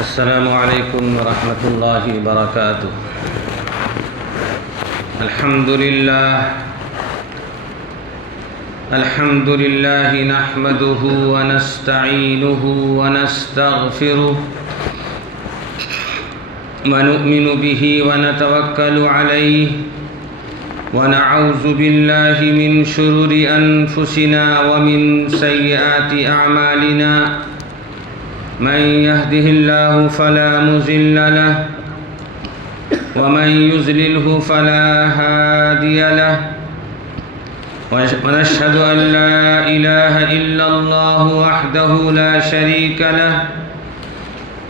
السلام علیکم ورحمۃ اللہ وبرکاتہ۔ الحمد للہ نحمده ونستعینه ونستغفره ونؤمن به ونتوکل علیہ ونعوذ باللہ من شرور انفسنا ومن سیئات اعمالنا من يهده الله فلا مضل له ومن يضلله فلا هادي له ونشهد أن لا إله إلا الله وحده لا شريك له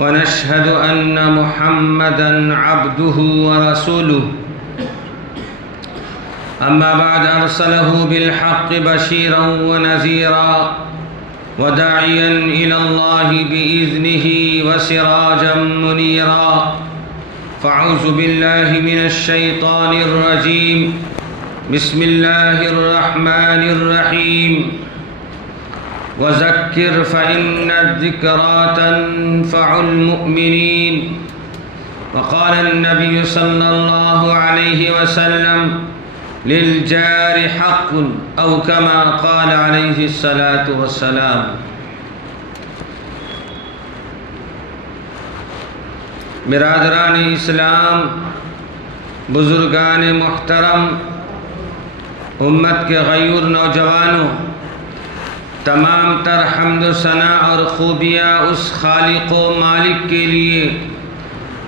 ونشهد أن محمدا عبده ورسوله أما بعد أرسله بالحق بشيرا ونذيرا وداعيا إلى الله بإذنه وسراجا منيرا فأعوذ بالله من الشيطان الرجيم بسم الله الرحمن الرحيم وذكر فإن الذكرى تنفع المؤمنين وقال النبي صلى الله عليه وسلم للجار حق او كما قال علیہ الصلاۃ والسلام۔ برادران اسلام، بزرگان محترم، امت کے غیور نوجوانوں، تمام تر حمد و ثنا اور خوبیاں اس خالق و مالک کے لیے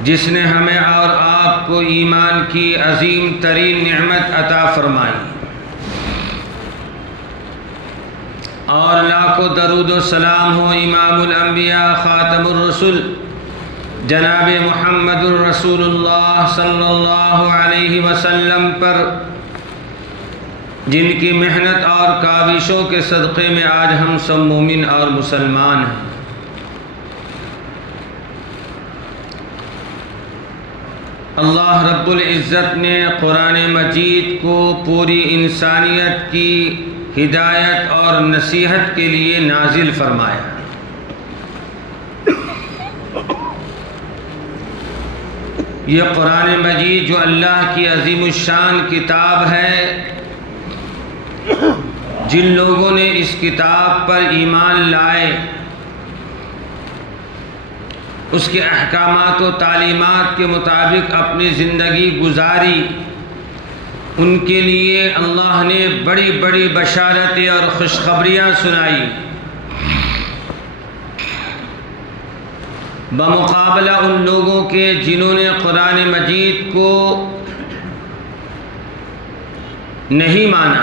جس نے ہمیں اور آپ کو ایمان کی عظیم ترین نعمت عطا فرمائی، اور لاکھوں درود و سلام ہو امام الانبیاء خاتم الرسل جناب محمد الرسول اللہ صلی اللہ علیہ وسلم پر، جن کی محنت اور کاوشوں کے صدقے میں آج ہم سب مومن اور مسلمان ہیں۔ اللہ رب العزت نے قرآن مجید کو پوری انسانیت کی ہدایت اور نصیحت کے لیے نازل فرمایا۔ یہ قرآن مجید جو اللہ کی عظیم الشان کتاب ہے، جن لوگوں نے اس کتاب پر ایمان لائے، اس کے احکامات و تعلیمات کے مطابق اپنی زندگی گزاری، ان کے لیے اللہ نے بڑی بڑی بشارتیں اور خوشخبریاں سنائی، بمقابلہ ان لوگوں کے جنہوں نے قرآن مجید کو نہیں مانا،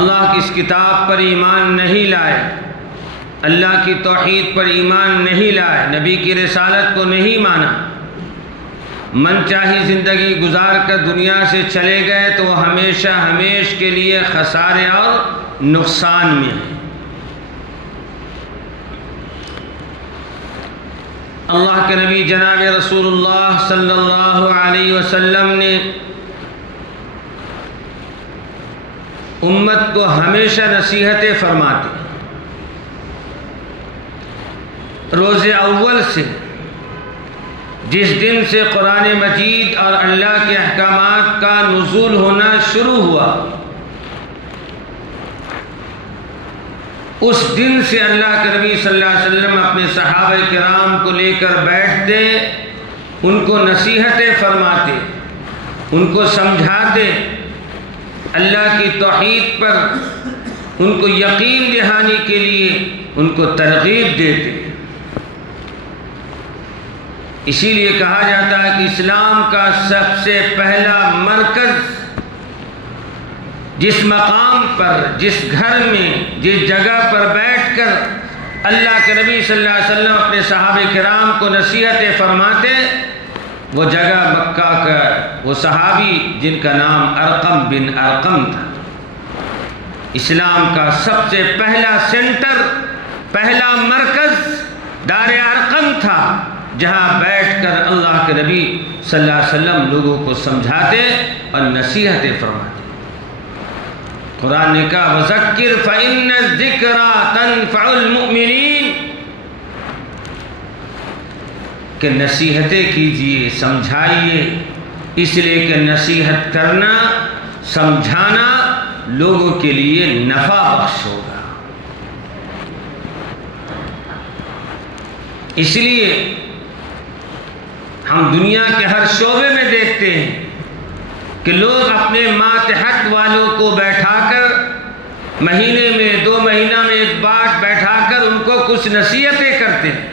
اللہ کی اس کتاب پر ایمان نہیں لائے، اللہ کی توحید پر ایمان نہیں لائے، نبی کی رسالت کو نہیں مانا، من چاہی زندگی گزار کر دنیا سے چلے گئے، تو وہ ہمیشہ ہمیش کے لیے خسارے اور نقصان میں ہیں۔ اللہ کے نبی جناب رسول اللہ صلی اللہ علیہ وسلم نے امت کو ہمیشہ نصیحتیں فرماتے، روز اول سے، جس دن سے قرآن مجید اور اللہ کے احکامات کا نزول ہونا شروع ہوا، اس دن سے اللہ کے نبی صلی اللہ علیہ وسلم اپنے صحابہ کرام کو لے کر بیٹھتے، ان کو نصیحتیں فرماتے، ان کو سمجھاتے، اللہ کی توحید پر ان کو یقین دہانی کے لیے ان کو ترغیب دیتے۔ اسی لیے کہا جاتا ہے کہ اسلام کا سب سے پہلا مرکز، جس مقام پر، جس گھر میں، جس جگہ پر بیٹھ کر اللہ کے نبی صلی اللہ علیہ وسلم اپنے صحابہ کرام کو نصیحتیں فرماتے، وہ جگہ مکہ کا وہ صحابی جن کا نام ارقم بن ارقم تھا۔ اسلام کا سب سے پہلا سینٹر، پہلا مرکز دار ارقم تھا، جہاں بیٹھ کر اللہ کے نبی صلی اللہ علیہ وسلم لوگوں کو سمجھاتے اور نصیحتیں فرماتے۔ قرآن نے کہا وَذَكِّرْ فَإِنَّ الذِّكْرَى تَنفَعُ الْمُؤْمِنِينَ، کہ نصیحتیں کیجئے، سمجھائیے، اس لیے کہ نصیحت کرنا، سمجھانا لوگوں کے لیے نفع بخش ہوگا۔ اس لیے ہم دنیا کے ہر شعبے میں دیکھتے ہیں کہ لوگ اپنے ماتحت والوں کو بیٹھا کر مہینے میں 2 مہینہ میں ایک بار بیٹھا کر ان کو کچھ نصیحتیں کرتے ہیں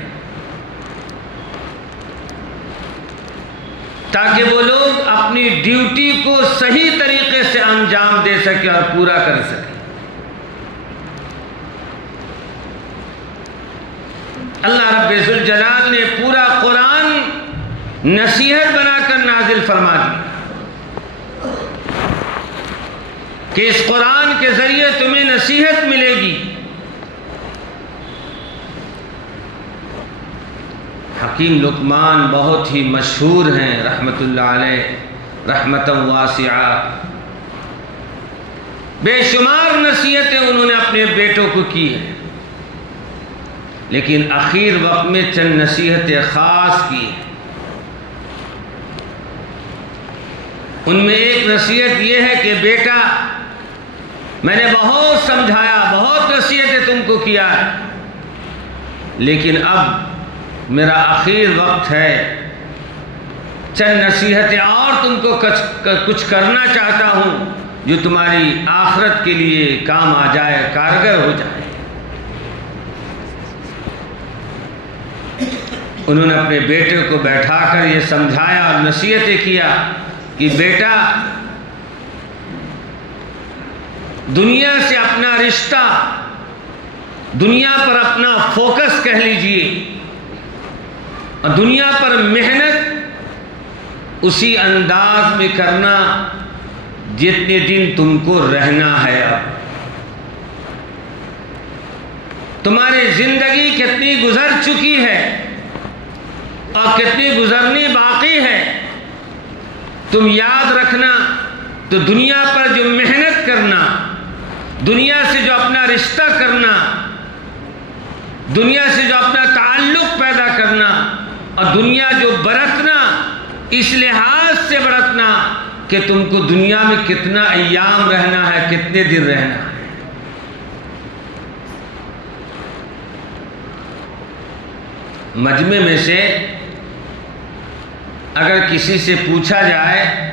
تاکہ وہ لوگ اپنی ڈیوٹی کو صحیح طریقے سے انجام دے سکیں اور پورا کر سکیں۔ اللہ رب ذوالجلال نے پورا قرآن نصیحت بنا کر نازل فرما دی کہ اس قرآن کے ذریعے تمہیں نصیحت ملے گی۔ حکیم لقمان بہت ہی مشہور ہیں رحمت اللہ علیہ، رحمت واسعہ، بے شمار نصیحتیں انہوں نے اپنے بیٹوں کو کی ہیں، لیکن اخیر وقت میں چند نصیحتیں خاص کی ہیں۔ ان میں ایک نصیحت یہ ہے کہ بیٹا، میں نے بہت سمجھایا، بہت نصیحتیں تم کو کیا ہے، لیکن اب میرا اخیر وقت ہے، چند نصیحتیں اور تم کو کچھ کرنا چاہتا ہوں جو تمہاری آخرت کے لیے کام آ جائے، کارگر ہو جائے۔ انہوں نے اپنے بیٹے کو بیٹھا کر یہ سمجھایا اور نصیحتیں کیا کہ بیٹا، دنیا سے اپنا رشتہ، دنیا پر اپنا فوکس کہہ لیجئے، اور دنیا پر محنت اسی انداز میں کرنا جتنے دن تم کو رہنا ہے۔ اب تمہاری زندگی کتنی گزر چکی ہے اور کتنی گزرنی باقی ہے، تم یاد رکھنا، تو دنیا پر جو محنت کرنا، دنیا سے جو اپنا رشتہ کرنا، دنیا سے جو اپنا تعلق پیدا کرنا، اور دنیا جو برتنا، اس لحاظ سے برتنا کہ تم کو دنیا میں کتنا ایام رہنا ہے، کتنے دن رہنا ہے۔ مجمع میں سے اگر کسی سے پوچھا جائے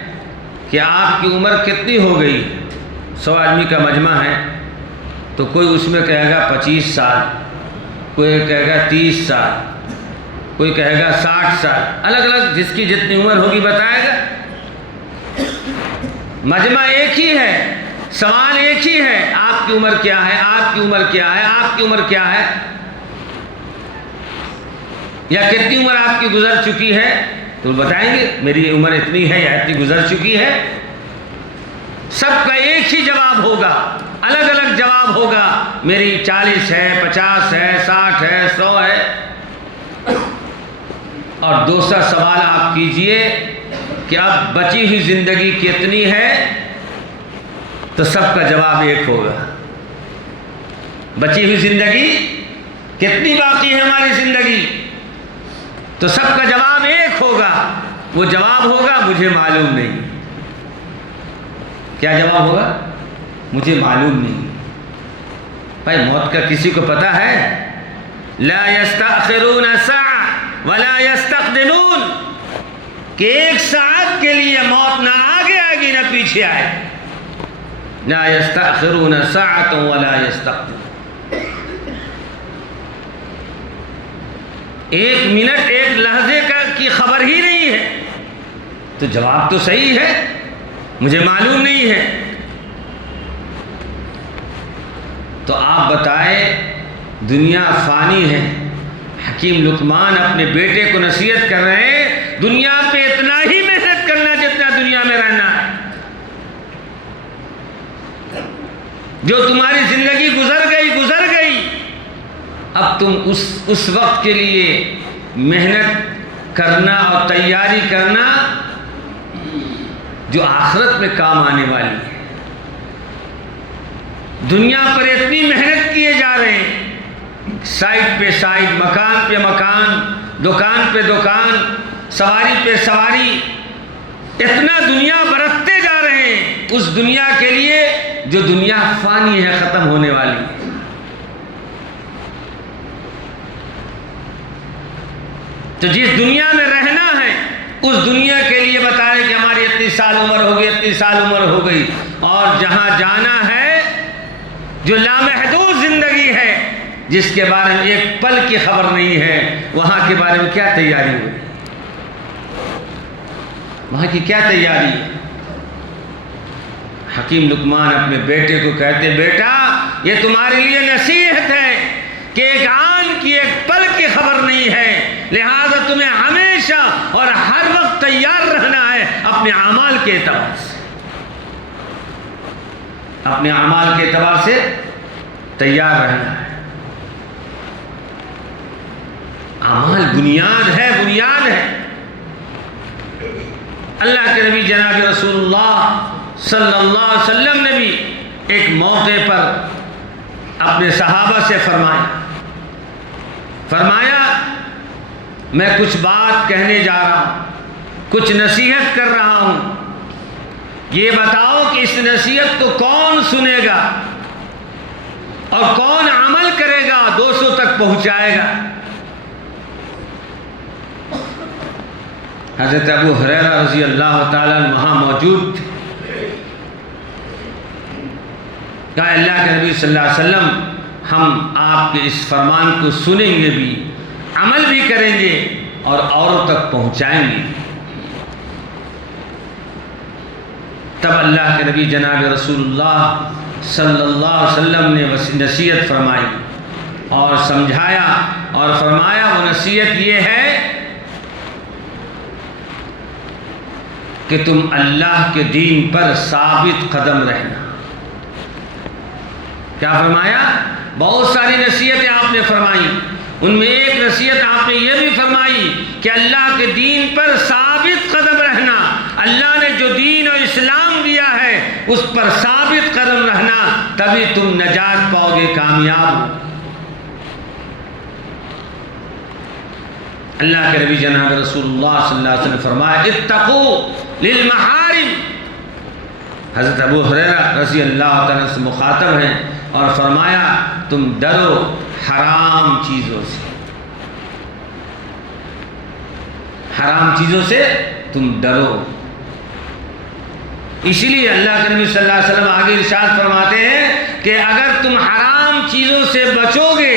کہ آپ کی عمر کتنی ہو گئی، 100 آدمی کا مجمع ہے، تو کوئی اس میں کہے گا 25 سال، کوئی کہے گا 30 سال، کوئی کہے گا 60 سال، الگ الگ جس کی جتنی عمر ہوگی بتائے گا۔ مجمع ایک ہی ہے، سوال ایک ہی ہے، آپ کی عمر کیا ہے، آپ کی عمر کیا ہے، آپ کی عمر کیا ہے، یا کتنی عمر آپ کی گزر چکی ہے، تو بتائیں گے میری عمر اتنی ہے یا اتنی گزر چکی ہے۔ سب کا ایک ہی جواب ہوگا، الگ الگ جواب ہوگا، میری 40 ہے، 50 ہے، 60 ہے، 100 ہے۔ اور دوسرا سوال آپ کیجئے کہ اب بچی ہوئی زندگی کتنی ہے، تو سب کا جواب ایک ہوگا۔ بچی ہوئی زندگی کتنی باقی ہے ہماری زندگی، تو سب کا جواب ایک ہوگا، وہ جواب ہوگا مجھے معلوم نہیں۔ کیا جواب ہوگا؟ مجھے معلوم نہیں۔ بھائی موت کا کسی کو پتہ ہے؟ لا یستأخرون ساعة ولا یستقدمون، کہ 1 ساعت کے لیے موت نہ آگے آئے گی نہ پیچھے آئے۔ لا یستأخرون ساعة ولا یستقدمون، 1 منٹ 1 لحظے کی خبر ہی نہیں ہے، تو جواب تو صحیح ہے، مجھے معلوم نہیں ہے۔ تو آپ بتائیں، دنیا فانی ہے۔ حکیم لقمان اپنے بیٹے کو نصیحت کر رہے ہیں، دنیا پہ اتنا ہی محنت کرنا جتنا دنیا میں رہنا ہے۔ جو تمہاری زندگی گزر گئی، اب تم اس وقت کے لیے محنت کرنا اور تیاری کرنا جو آخرت میں کام آنے والی ہے۔ دنیا پر اتنی محنت کیے جا رہے ہیں، سائٹ پہ سائٹ، مکان پہ مکان، دکان پہ دکان، سواری پہ سواری، اتنا دنیا برتتے جا رہے ہیں اس دنیا کے لیے جو دنیا فانی ہے، ختم ہونے والی ہے۔ تو جس دنیا میں رہنا ہے اس دنیا کے لیے بتائیں کہ ہماری اتنی سال عمر ہو گئی، اتنی سال عمر ہو گئی، اور جہاں جانا ہے جو لامحدود زندگی ہے، جس کے بارے میں ایک پل کی خبر نہیں ہے، وہاں کے بارے میں کیا تیاری ہوئی؟ وہاں کی کیا تیاری ہے؟ حکیم لقمان اپنے بیٹے کو کہتے، بیٹا یہ تمہارے لیے نصیحت ہے کہ ایک آن کی ایک پل کی خبر نہیں ہے، لہذا تمہیں ہمیشہ اور ہر وقت تیار رہنا ہے اپنے اعمال کے اعتبار سے، اپنے اعمال کے اعتبار سے تیار رہنا ہے۔ اعمال بنیاد ہے، بنیاد ہے۔ اللہ کے نبی جناب رسول اللہ صلی اللہ علیہ وسلم نے بھی ایک موقع پر اپنے صحابہ سے فرمایا میں کچھ بات کہنے جا رہا ہوں، کچھ نصیحت کر رہا ہوں، یہ بتاؤ کہ اس نصیحت کو کون سنے گا اور کون عمل کرے گا، دوستوں تک پہنچائے گا۔ حضرت ابو ہریرہ رضی اللہ تعالیٰ عنہ وہاں موجود تھے۔ کہا اللہ کے نبی صلی اللہ علیہ وسلم ہم آپ کے اس فرمان کو سنیں گے بھی، عمل بھی کریں گے اور اوروں تک پہنچائیں گے۔ تب اللہ کے نبی جناب رسول اللہ صلی اللہ علیہ وسلم نے نصیحت فرمائی اور سمجھایا اور فرمایا، وہ نصیحت یہ ہے کہ تم اللہ کے دین پر ثابت قدم رہنا۔ کیا فرمایا؟ بہت ساری نصیحتیں آپ نے فرمائی، ان میں ایک نصیحت آپ نے یہ بھی فرمائی کہ اللہ کے دین پر ثابت قدم رہنا، اللہ نے جو دین اور اسلام دیا ہے اس پر ثابت قدم رہنا، تبھی تم نجات پاؤ گے، کامیاب۔ اللہ کے نبی جناب رسول اللہ صلی اللہ علیہ وسلم فرمایا اتقوا للمحارم۔ حضرت ابو ہریرہ رضی اللہ تعالیٰ سے مخاطب ہیں اور فرمایا تم ڈرو حرام چیزوں سے، حرام چیزوں سے تم ڈرو۔ اسی لیے اللہ کے نبی صلی اللہ علیہ وسلم آگے ارشاد فرماتے ہیں کہ اگر تم حرام چیزوں سے بچو گے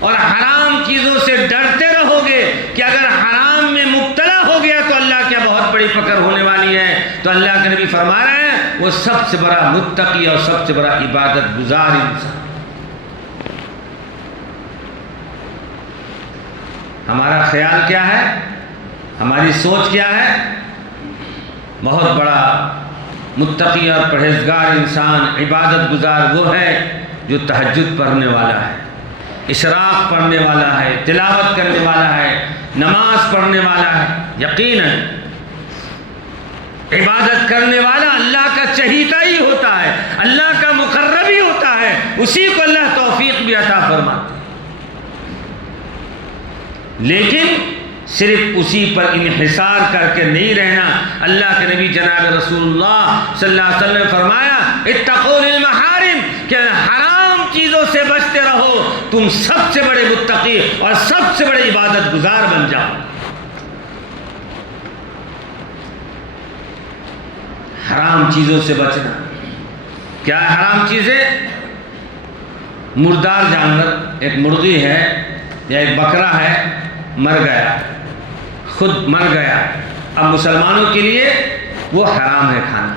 اور حرام چیزوں سے ڈرتے رہو گے کہ اگر حرام میں مبتلا ہو گیا تو اللہ کیا بہت بڑی پکڑ ہونے والی ہے، تو اللہ کے نبی فرما رہے ہیں وہ سب سے بڑا متقی اور سب سے بڑا عبادت گزار انسان۔ ہمارا خیال کیا ہے، ہماری سوچ کیا ہے؟ بہت بڑا متقی اور پرہیزگار انسان، عبادت گزار وہ ہے جو تہجد پڑھنے والا ہے، اشراق پڑھنے والا ہے، تلاوت کرنے والا ہے، نماز پڑھنے والا ہے۔ یقیناً عبادت کرنے والا اللہ کا چہیتا ہی ہوتا ہے، اللہ کا مقرب ہی ہوتا ہے، اسی کو اللہ توفیق بھی عطا فرماتے ہیں۔ لیکن صرف اسی پر انحصار کر کے نہیں رہنا۔ اللہ کے نبی جناب رسول اللہ صلی اللہ علیہ وسلم نے فرمایا اتقوا للمحارم، کہ حرام چیزوں سے بچتے رہو، تم سب سے بڑے متقی اور سب سے بڑے عبادت گزار بن جاؤ۔ حرام چیزوں سے بچنا۔ کیا ہے حرام چیزیں؟ مردار جانور، ایک مرغی ہے یا ایک بکرا ہے، مر گیا، خود مر گیا، اب مسلمانوں کے لیے وہ حرام ہے کھانا۔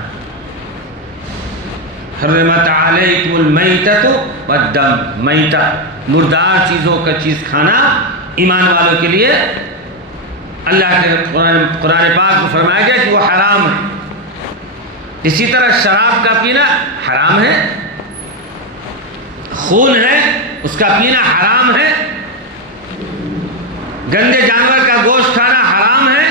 حرمت علیکم المیتۃ والدم، میتہ مردار چیزوں کا چیز کھانا ایمان والوں کے لیے اللہ کے قرآن پاک میں فرمایا گیا کہ وہ حرام ہے۔ اسی طرح شراب کا پینا حرام ہے، خون ہے اس کا پینا حرام ہے، گندے جانور کا گوشت کھانا حرام ہے۔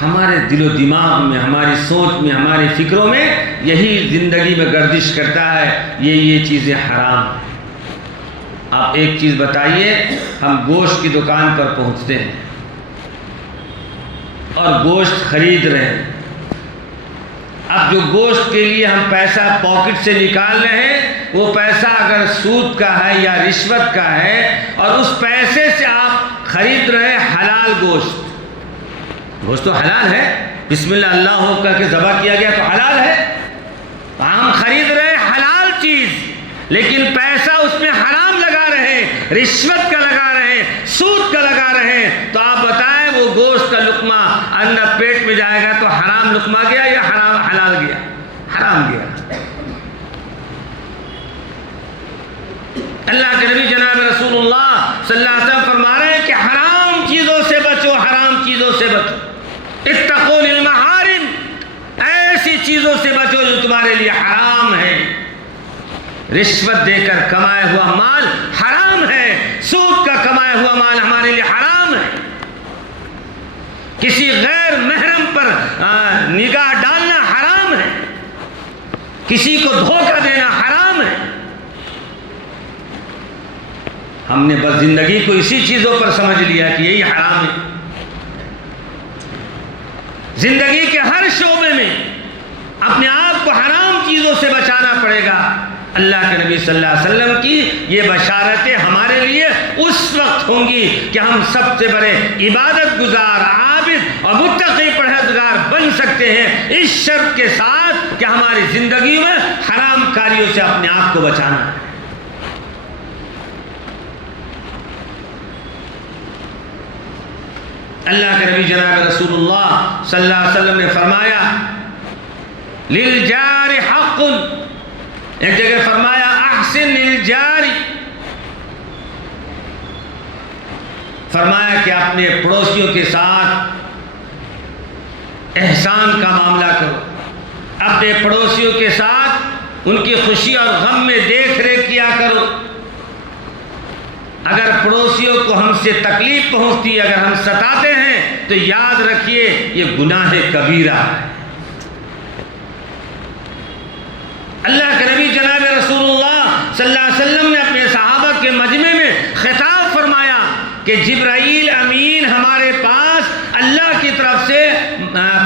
ہمارے دل و دماغ میں، ہماری سوچ میں، ہماری فکروں میں یہی زندگی میں گردش کرتا ہے، یہ چیزیں حرام ہیں۔ آپ ایک چیز بتائیے، ہم گوشت کی دکان پر پہنچتے ہیں اور گوشت خرید رہے ہیں، اب جو گوشت کے لیے ہم پیسہ پاکٹ سے نکال رہے ہیں وہ پیسہ اگر سود کا ہے یا رشوت کا ہے اور اس پیسے سے آپ خرید رہے حلال گوشت تو حلال ہے، بسم اللہ اللہ ہو کر کے ذبح کیا گیا تو حلال ہے، ہم خرید رہے حلال چیز لیکن پیسہ اس میں حرام لگا رہے، رشوت کا لگا رہے، سود کا لگا رہے، تو آپ بتائیں وہ گوشت کا لقمہ اندر پیٹ میں جائے گا تو حرام لقمہ گیا یا حلال گیا؟ حرام گیا۔ اللہ کے نبی جناب رسول اللہ صلی اللہ علیہ وسلم فرما رہے ہیں کہ حرام چیزوں سے بچو، حرام چیزوں سے بچو، اتقوا للمحارم، ایسی چیزوں سے بچو جو تمہارے لیے حرام ہے۔ رشوت دے کر کمایا ہوا مال حرام ہے، سود کا کمایا ہوا مال ہمارے لیے حرام ہے، کسی غیر محرم پر نگاہ ڈالنا حرام ہے، کسی کو دھوکہ دینا حرام ہے۔ ہم نے بس زندگی کو اسی چیزوں پر سمجھ لیا کہ یہی حرام ہے۔ زندگی کے ہر شعبے میں اپنے آپ کو حرام چیزوں سے بچانا پڑے گا۔ اللہ کے نبی صلی اللہ علیہ وسلم کی یہ بشارتیں ہمارے لیے اس وقت ہوں گی کہ ہم سب سے بڑے عبادت گزار، عابد اور متقی پرہیزگار بن سکتے ہیں، اس شرط کے ساتھ کہ ہماری زندگی میں حرام کاریوں سے اپنے آپ کو بچانا ہے۔ اللہ کے نبی جناب رسول اللہ صلی اللہ علیہ وسلم نے فرمایا للجار حق، ایک جگہ فرمایا احسن للجار، فرمایا کہ اپنے پڑوسیوں کے ساتھ احسان کا معاملہ کرو، اپنے پڑوسیوں کے ساتھ ان کی خوشی اور غم میں دیکھ ریکھ کیا کرو۔ اگر پڑوسیوں کو ہم سے تکلیف پہنچتی ہے، اگر ہم ستاتے ہیں تو یاد رکھیے یہ گناہ کبیرہ ہے۔ اللہ کے نبی جناب رسول اللہ صلی اللہ علیہ وسلم نے اپنے صحابہ کے مجمع میں خطاب فرمایا کہ جبرائیل امین ہمارے پاس اللہ کی طرف سے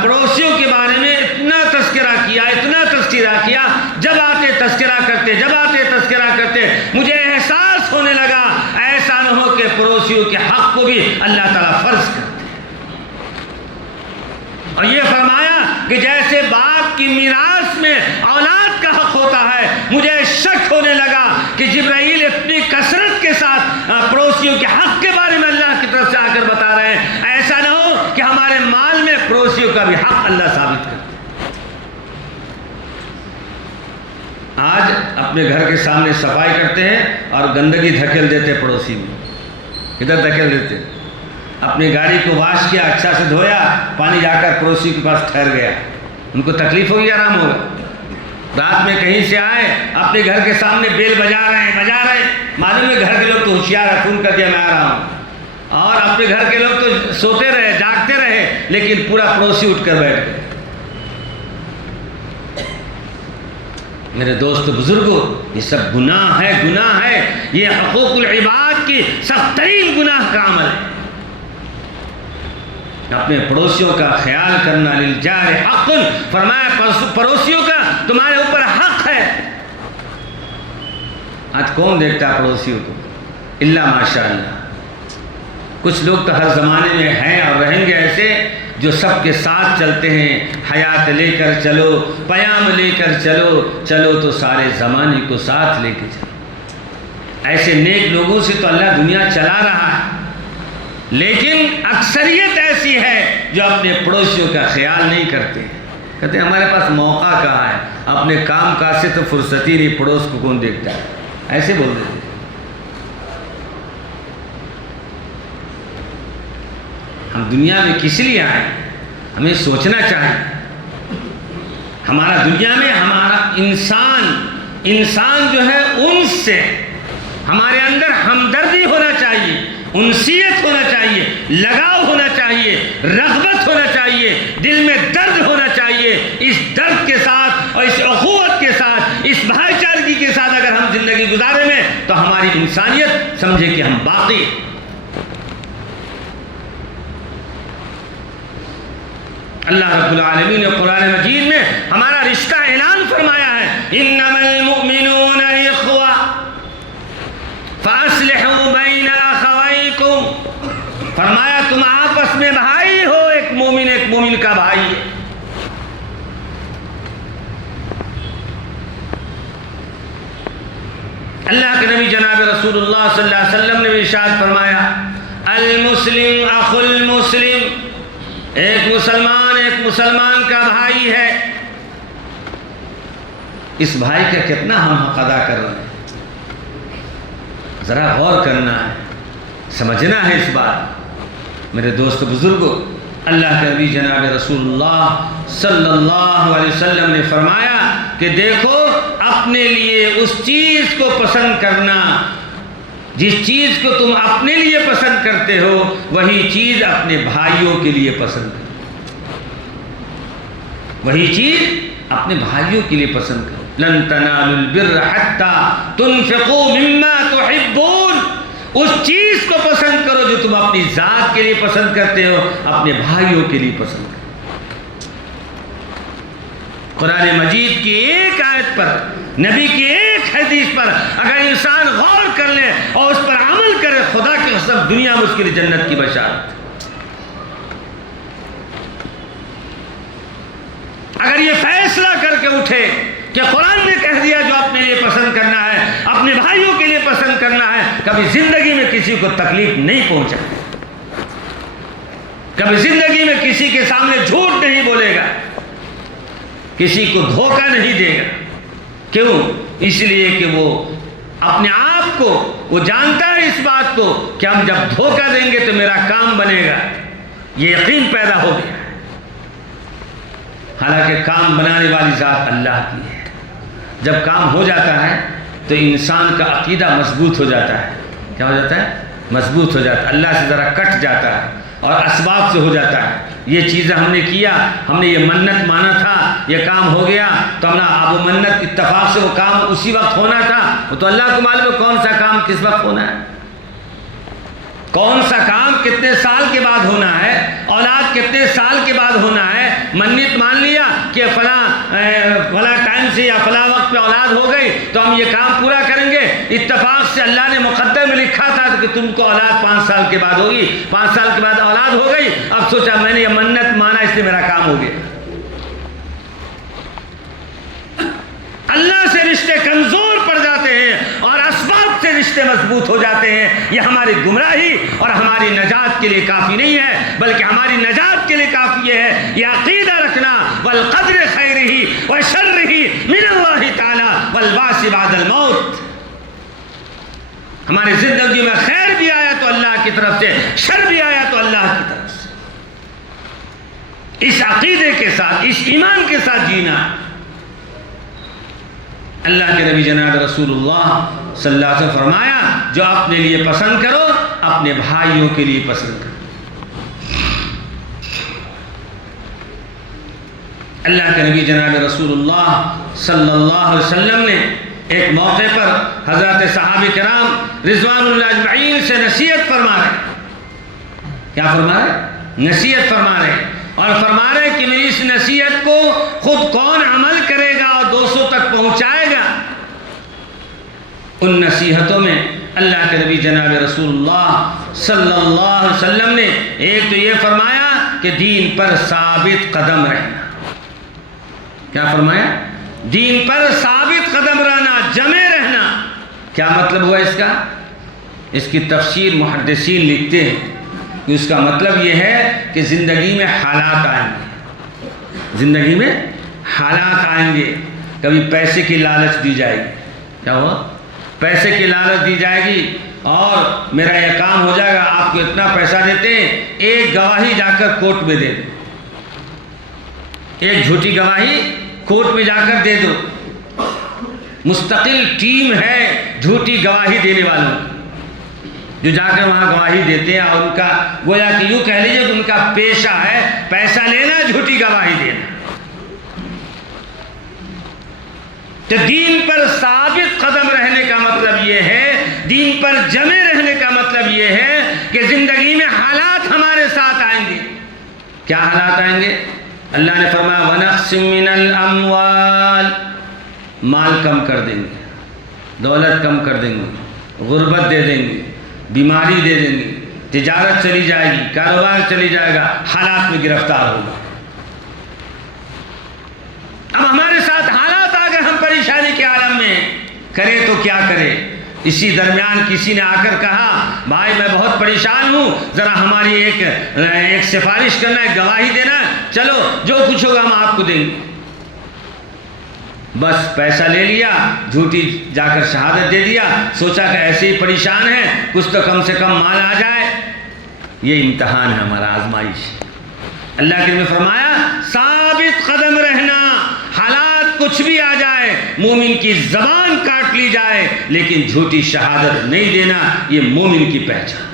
پڑوسیوں کے بارے میں اتنا تذکرہ کیا، جب آتے تذکرہ کرتے مجھے احساس ہونے لگا ایسا نہ ہو کہ پڑوسیوں کے حق کو بھی اللہ تعالیٰ فرض کر دے۔ اور یہ فرمایا کہ جیسے باپ کی میراث میں اولاد کا حق ہوتا ہے، مجھے شک ہونے لگا کہ جبرائیل اتنی کثرت کے ساتھ پڑوسیوں کے حق کے بارے میں اللہ کی طرف سے آ کر بتا رہے ہیں، ایسا نہ ہو کہ ہمارے مال میں پڑوسیوں کا بھی حق اللہ ثابت کر دے۔ آج اپنے گھر کے سامنے صفائی کرتے ہیں اور گندگی دھکیل دیتے پڑوسی میں، ادھر دھکیل دیتے، اپنی گاڑی کو واش کیا، اچھا سے دھویا، پانی جا کر پڑوسی کے پاس ٹھہر گیا، ان کو تکلیف ہوگی، آرام ہوگا۔ رات میں کہیں سے آئے اپنے گھر کے سامنے بیل بجا رہے ہیں، معلوم ہے گھر کے لوگ تو ہوشیار ہے، فون کر دیا میں آ رہا ہوں، اور اپنے گھر کے لوگ تو سوتے رہے، جاگتے رہے، لیکن پورا پڑوسی اٹھ کر بیٹھ گئے۔ میرے دوست بزرگوں، یہ سب گناہ ہے، یہ حقوق العباد کی سخت ترین گناہ کا عمل ہے۔ اپنے پڑوسیوں کا خیال کرنا، للجار حق، فرمایا پڑوسیوں کا تمہارے اوپر حق ہے۔ آج کون دیکھتا پڑوسیوں کو؟ الا ماشاء اللہ، کچھ لوگ تو ہر زمانے میں ہیں اور رہیں گے ایسے جو سب کے ساتھ چلتے ہیں، حیات لے کر چلو، پیام لے کر چلو تو سارے زمانے کو ساتھ لے کے چلو۔ ایسے نیک لوگوں سے تو اللہ دنیا چلا رہا ہے، لیکن اکثریت ایسی ہے جو اپنے پڑوسیوں کا خیال نہیں کرتے، کہتے ہیں ہمارے پاس موقع کہاں ہے، اپنے کام کاج سے تو فرصت ہی نہیں، پڑوس کو کون دیکھتا ہے، ایسے بول دیتے ہیں۔ ہم دنیا میں کس لیے آئے؟ ہمیں سوچنا چاہیے، ہمارا دنیا میں ہمارا انسان جو ہے انس سے، ہمارے اندر ہمدردی ہونا چاہیے، انسیت ہونا چاہیے، لگاؤ ہونا چاہیے، رغبت ہونا چاہیے، دل میں درد ہونا چاہیے۔ اس درد کے ساتھ اور اس اخوت کے ساتھ، اس بھائی چارگی کے ساتھ اگر ہم زندگی گزارے میں تو ہماری انسانیت سمجھے کہ ہم باقی ہیں۔ اللہ رب العالمین نے قرآن مجید میں ہمارا رشتہ اعلان فرمایا ہے، انما المؤمنون اخوہ فاصلحوا بین اخویکم، فرمایا تم آپس میں بھائی ہو، ایک مومن کا بھائی ہے۔ اللہ کے نبی جناب رسول اللہ صلی اللہ علیہ وسلم نے بھی ارشاد فرمایا، المسلم اخو المسلم، ایک مسلمان کا بھائی ہے۔ اس بھائی کا کتنا ہم حق ادا کر رہے ہیں، ذرا غور کرنا ہے، سمجھنا ہے اس بات۔ میرے دوست بزرگوں، اللہ کے نبی جناب رسول اللہ صلی اللہ علیہ وسلم نے فرمایا کہ دیکھو، اپنے لیے اس چیز کو پسند کرنا، جس چیز کو تم اپنے لیے پسند کرتے ہو وہی چیز اپنے بھائیوں کے لیے پسند کرو، وہی چیز اپنے بھائیوں کے لیے پسند کرو۔ لن تنالوا البر حتى تنفقوا مما تحبون، اس چیز کو پسند کرو جو تم اپنی ذات کے لیے پسند کرتے ہو، اپنے بھائیوں کے لیے پسند کرو۔ قرآن مجید کی ایک آیت پر، نبی کی ایک حدیث پر اگر انسان غور کر لے اور اس پر عمل کرے، خدا کی قسم دنیا میں اس کے لیے جنت کی بشارت۔ اگر یہ فیصلہ کر کے اٹھے کہ قرآن نے کہہ دیا جو اپنے لیے پسند کرنا ہے، اپنے بھائیوں کے لیے پسند کرنا ہے، کبھی زندگی میں کسی کو تکلیف نہیں پہنچے، کبھی زندگی میں کسی کے سامنے جھوٹ نہیں بولے گا، کسی کو دھوکہ نہیں دے گا۔ کیوں؟ اس لیے کہ وہ اپنے آپ کو، وہ جانتا ہے اس بات کو کہ ہم جب دھوکہ دیں گے تو میرا کام بنے گا، یہ یقین پیدا ہو گیا۔ حالانکہ کام بنانے والی ذات اللہ کی ہے۔ جب کام ہو جاتا ہے تو انسان کا عقیدہ مضبوط ہو جاتا ہے۔ کیا ہو جاتا ہے؟ مضبوط ہو جاتا ہے، اللہ سے ذرا کٹ جاتا ہے اور اسباب سے ہو جاتا ہے۔ یہ چیزیں ہم نے کیا، ہم نے یہ منت مانا تھا، یہ کام ہو گیا تو ہم نے اب وہ منت اتفاق سے وہ کام اسی وقت ہونا تھا، وہ تو اللہ کو معلوم ہے کون سا کام کس وقت ہونا ہے، کون سا کام کتنے سال کے بعد ہونا ہے، اولاد کتنے سال کے بعد ہونا ہے۔ منت مان لیا کہ فلاں ٹائم سے یا فلاں وقت پہ اولاد ہو گئی تو ہم یہ کام پورا کریں گے، اتفاق سے اللہ نے مقدر میں لکھا تھا کہ تم کو اولاد 5 سال کے بعد ہوگی، 5 سال کے بعد اولاد ہو گئی، اب سوچا میں نے یہ منت مانا اس لیے میرا کام ہو گیا۔ اللہ سے رشتے کمزور پڑ جاتے ہیں اور اسباب سے رشتے مضبوط ہو جاتے ہیں۔ یہ ہماری گمراہی اور ہماری نجات کے لیے کافی نہیں ہے، بلکہ ہماری نجات کے لیے کافی یہ ہے، یہ عقیدہ رکھنا والقدر خیرہ وشرہ من اللہ تعالی والبعث بعد الموت۔ ہماری زندگی میں خیر بھی آیا تو اللہ کی طرف سے، شر بھی آیا تو اللہ کی طرف سے۔ اس عقیدے کے ساتھ، اس ایمان کے ساتھ جینا۔ اللہ کے نبی جناب رسول اللہ صلی اللہ علیہ وسلم فرمایا جو اپنے لیے پسند کرو اپنے بھائیوں کے لیے پسند کرو۔ اللہ کے نبی جناب رسول اللہ صلی اللہ علیہ وسلم نے ایک موقع پر حضرات صحابہ کرام رضوان اللہ اجمعین سے نصیحت فرما رہے۔ کیا فرما رہے؟ نصیحت فرما رہے، اور فرما رہے کہ میری اس نصیحت کو خود کون عمل کرے گا اور دوستوں تک پہنچائے گا۔ ان نصیحتوں میں اللہ کے نبی جناب رسول اللہ صلی اللہ علیہ وسلم نے ایک تو یہ فرمایا کہ دین پر ثابت قدم رہنا۔ کیا فرمایا؟ دین پر ثابت قدم رہنا، جمے رہنا۔ کیا مطلب ہوا اس کا؟ اس کی تفسیر محدثین لکھتے ہیں کہ اس کا مطلب یہ ہے کہ زندگی میں حالات آئیں گے، زندگی میں حالات آئیں گے، کبھی پیسے کی لالچ دی جائے گی۔ کیا ہوا؟ پیسے کی لالچ دی جائے گی اور میرا یہ کام ہو جائے گا، آپ کو اتنا پیسہ دیتے ہیں، ایک گواہی جا کر کورٹ میں دے دو، ایک جھوٹی گواہی کورٹ میں جا کر دے دو۔ مستقل ٹیم ہے جھوٹی گواہی دینے والوں جو جا کر وہاں گواہی دیتے ہیں، اور ان کا گویا کہ یوں کہہ لیجیے کہ ان کا پیشہ ہے پیسہ لینا، جھوٹی گواہی دینا۔ تو دین پر ثابت قدم رہنے کا مطلب یہ ہے، دین پر جمے رہنے کا مطلب یہ ہے کہ زندگی میں حالات ہمارے ساتھ آئیں گے۔ کیا حالات آئیں گے؟ اللہ نے فرمایا وَنَقْسٍ مِّنَ الْأَمْوَالِ، مال کم کر دیں گے، دولت کم کر دیں گے، غربت دے دیں گے، بیماری دے دیں گے، تجارت چلی جائے گی، کاروبار چلی جائے گا، حالات میں گرفتار ہوگا۔ اب ہمارے ساتھ حالات آ گئے، ہم پریشانی کے عالم میں، کرے تو کیا کرے؟ اسی درمیان کسی نے آ کر کہا بھائی میں بہت پریشان ہوں، ذرا ہماری ایک سفارش کرنا ہے، گواہی دینا ہے، چلو جو کچھ ہوگا ہم آپ کو دیں گے۔ بس پیسہ لے لیا، جھوٹی جا کر شہادت دے دیا، سوچا کہ ایسے ہی پریشان ہیں، کچھ تو کم سے کم مال آ جائے۔ یہ امتحان ہے ہمارا، آزمائش۔ اللہ کے نے فرمایا ثابت قدم رہنا، حالات کچھ بھی آ جائے، مومن کی زبان کاٹ لی جائے لیکن جھوٹی شہادت نہیں دینا، یہ مومن کی پہچان۔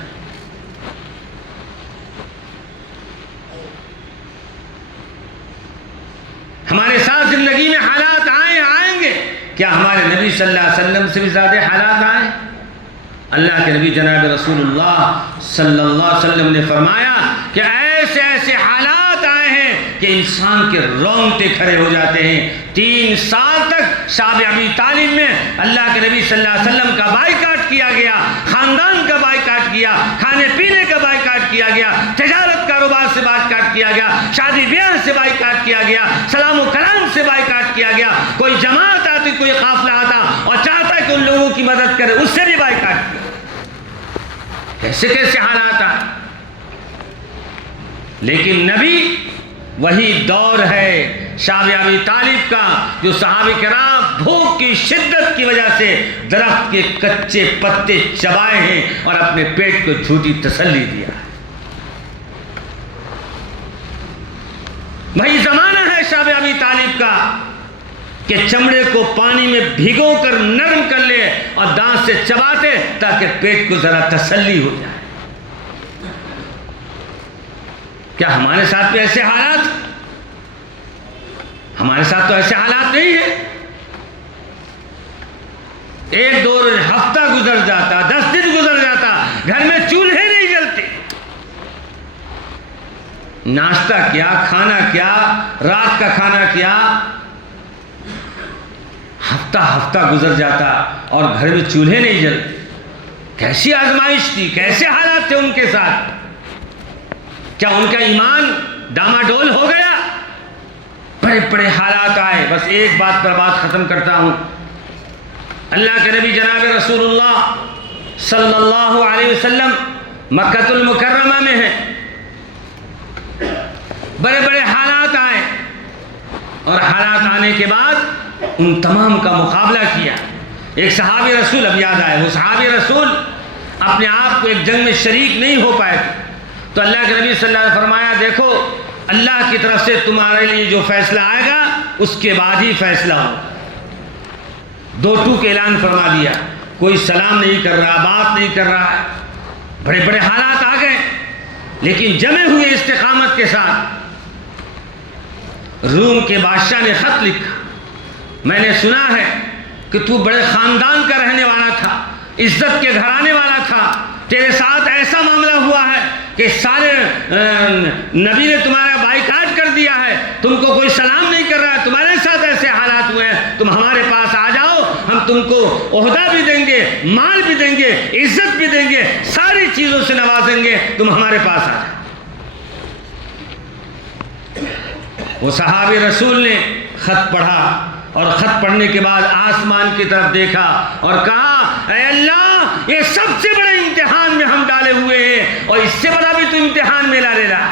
ہمارے ساتھ زندگی میں حالات آئیں گے، کیا ہمارے نبی صلی اللہ علیہ وسلم سے بھی زیادہ حالات آئے؟ اللہ کے نبی جناب رسول اللہ صلی اللہ علیہ وسلم نے فرمایا کہ ایسے ایسے حالات آئے ہیں کہ انسان کے رونگٹے کھڑے ہو جاتے ہیں۔ 3 سال تک شعب ابی طالب میں اللہ کے نبی صلی اللہ علیہ وسلم کا بائیکاٹ کیا گیا، خاندان کا بائیکاٹ کیا، کھانے پینے کا بائیکاٹ کیا گیا، تجارت کاروبار سے بائیکاٹ کیا گیا، شادی بیاہ سے بائیکاٹ کیا گیا، سلام و کلام سے بائیکاٹ کیا گیا۔ کوئی جماعت آتی، کوئی قافلہ آتا اور چاہتا ہے کہ ان لوگوں کی مدد کرے، اس سے بھی بائیکاٹ کیا۔ کیسے کیسے حالات آئے، لیکن نبی وہی دور ہے شعب ابی طالب کا جو صحابہ کرام بھوک کی شدت کی وجہ سے درخت کے کچے پتے چبائے ہیں اور اپنے پیٹ کو جھوٹی تسلی دیا ہے۔ وہی زمانہ ہے شعب ابی طالب کا کہ چمڑے کو پانی میں بھگو کر نرم کر لے اور دانت سے چباتے تاکہ پیٹ کو ذرا تسلی ہو جائے۔ کیا ہمارے ساتھ بھی ایسے حالات؟ ہمارے ساتھ تو ایسے حالات نہیں ہیں۔ 1-2 ہفتہ گزر جاتا، 10 دن گزر جاتا، گھر میں چولہے نہیں جلتے، ناشتہ کیا، کھانا کیا، رات کا کھانا کیا، ہفتہ گزر جاتا اور گھر میں چولہے نہیں جلتے۔ کیسی آزمائش تھی، کیسے حالات تھے ان کے ساتھ؟ کیا ان کا ایمان ڈاماڈول ہو گیا؟ بڑے بڑے حالات آئے۔ بس ایک بات پر بات ختم کرتا ہوں۔ اللہ کے نبی جناب رسول اللہ صلی اللہ علیہ وسلم مکہ المکرمہ میں ہیں، بڑے بڑے حالات آئے اور حالات آنے کے بعد ان تمام کا مقابلہ کیا۔ ایک صحابی رسول اب یاد آئے، وہ صحابی رسول اپنے آپ کو ایک جنگ میں شریک نہیں ہو پائے تھے، تو اللہ کے نبی صلی اللہ علیہ وسلم فرمایا دیکھو اللہ کی طرف سے تمہارے لیے جو فیصلہ آئے گا اس کے بعد ہی فیصلہ ہو۔ 2 ٹوک اعلان فرما دیا، کوئی سلام نہیں کر رہا، بات نہیں کر رہا ہے۔ بڑے بڑے حالات آ گئے لیکن جمے ہوئے استقامت کے ساتھ روم کے بادشاہ نے خط لکھا، میں نے سنا ہے کہ تو بڑے خاندان کا رہنے والا تھا، عزت کے گھرانے والا تھا، تیرے ساتھ ایسا معاملہ ہوا ہے کہ سارے نبی نے تمہارا بائیکاٹ کر دیا ہے، تم کو کوئی سلام نہیں کر رہا ہے، تمہارے ساتھ ایسے حالات ہوئے ہیں، تم ہمارے پاس آ جاؤ، ہم تم کو عہدہ بھی دیں گے، مال بھی دیں گے، عزت بھی دیں گے، ساری چیزوں سے نوازیں گے، تم ہمارے پاس آ جاؤ۔ وہ صحابی رسول نے خط پڑھا اور خط پڑھنے کے بعد آسمان کی طرف دیکھا اور کہا اے اللہ یہ سب سے بڑے امتحان میں ہم ڈالے ہوئے ہیں اور اس سے بڑا بھی تو امتحان میں لا لے رہا۔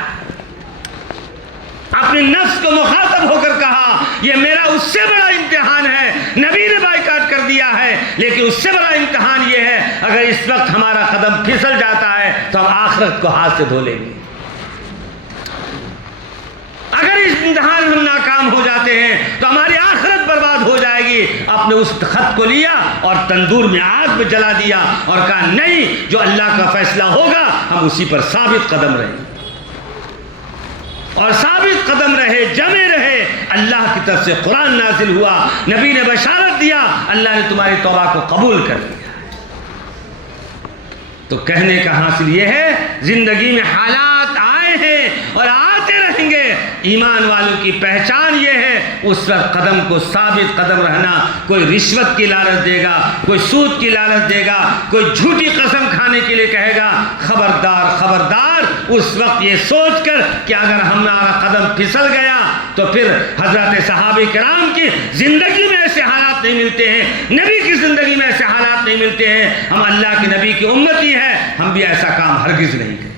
اپنے نفس کو مخاطب ہو کر کہا یہ میرا اس سے بڑا امتحان ہے، نبی نے بائیکاٹ کر دیا ہے لیکن اس سے بڑا امتحان یہ ہے اگر اس وقت ہمارا قدم پھسل جاتا ہے تو ہم آخرت کو ہاتھ سے دھو لیں گے۔ اگر اس امتحان میں ہم ناکام ہو جاتے ہیں تو ہماری آخرت برباد ہو جائے گی۔ آپ نے اس خط کو لیا اور تندور میں آگ میں جلا دیا اور کہا نہیں، جو اللہ کا فیصلہ ہوگا ہم اسی پر ثابت قدم رہیں گے، اور ثابت قدم رہے، جمے رہے۔ اللہ کی طرف سے قرآن نازل ہوا، نبی نے بشارت دیا، اللہ نے تمہاری توبہ کو قبول کر لیا۔ تو کہنے کا حاصل یہ ہے، زندگی میں حالات آئے ہیں اور آتے رہیں گے، ایمان والوں کی پہچان یہ ہے اس وقت قدم کو ثابت قدم رہنا۔ کوئی رشوت کی لالچ دے گا، کوئی سود کی لالچ دے گا، کوئی جھوٹی قسم کھانے کے لیے کہے گا، خبردار خبردار، اس وقت یہ سوچ کر کہ اگر ہمارا قدم پھسل گیا تو پھر حضرت صحابہ کرام کی زندگی میں ایسے حالات نہیں ملتے ہیں، نبی کی زندگی میں ایسے حالات نہیں ملتے ہیں، ہم اللہ کے نبی کی امتی ہیں، ہم بھی ایسا کام ہرگز نہیں کریں۔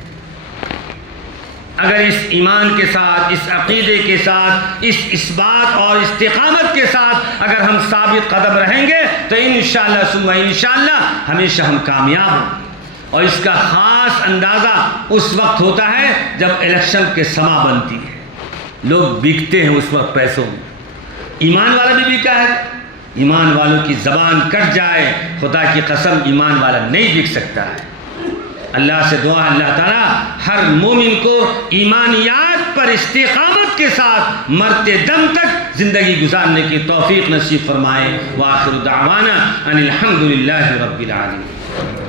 اگر اس ایمان کے ساتھ، اس عقیدے کے ساتھ، اس بات اور استقامت کے ساتھ اگر ہم ثابت قدم رہیں گے تو انشاءاللہ ثم انشاءاللہ ہمیشہ ہم کامیاب ہوں۔ اور اس کا خاص اندازہ اس وقت ہوتا ہے جب الیکشن کے سما بنتی ہے، لوگ بکتے ہیں اس وقت پیسوں میں۔ ایمان والا بھی بکا ہے، ایمان والوں کی زبان کٹ جائے، خدا کی قسم ایمان والا نہیں بک سکتا ہے۔ اللہ سے دعا اللہ تعالیٰ ہر مومن کو ایمانیات پر استقامت کے ساتھ مرتے دم تک زندگی گزارنے کی توفیق نصیب فرمائے۔ وآخر دعوانا ان الحمد للہ رب العالمین۔